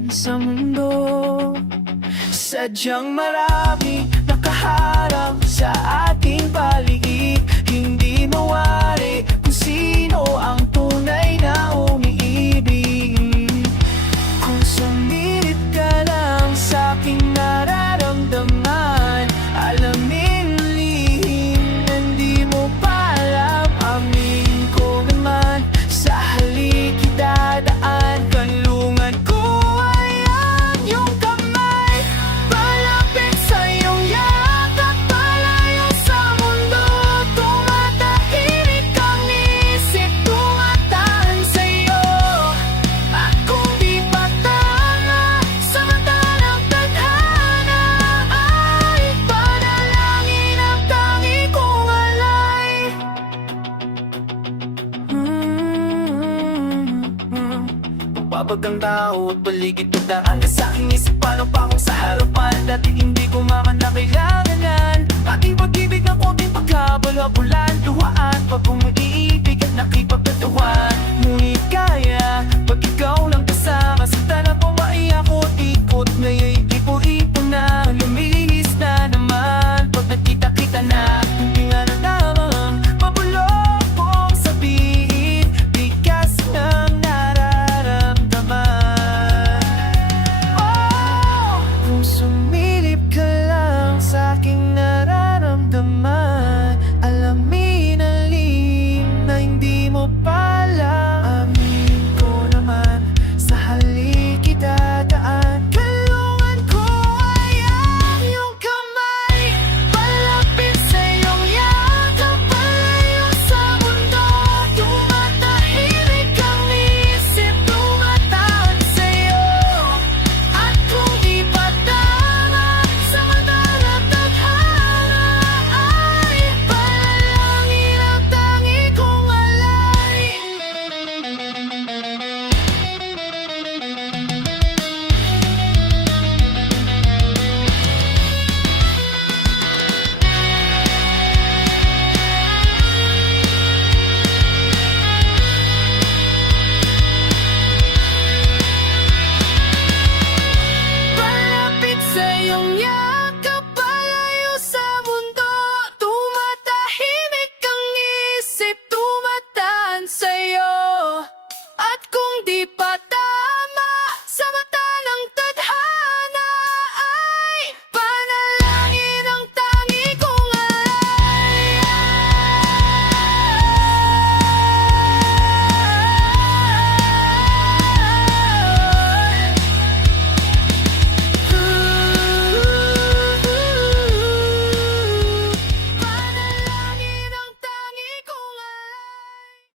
kagandahan sa mundo. Sadyang marami nakaharap sa ating paligid, hindi mawari kung sino ang tunay na umiibig. Kung sumirit ka lang sa aking nararamdaman, alamin lihim na di mo pa alam. Amin ko naman, sa halik kitadaan, kalungan ko ay ang iyong kamay. Palapit sa iyong yakap, palayo sa mundo. Tumatahimik ang isip, tumatahan sa iyo. Akong di patanga sa mata ng tadhana, ay panalangin ang tangi kong alay. Pagpapag ang tao at paligid pagdaan ka sa aking isip, paano pa kung sa harapan? Dati hindi ko maman na kailanganan ating pag-ibig ng konting pagkabala-bula.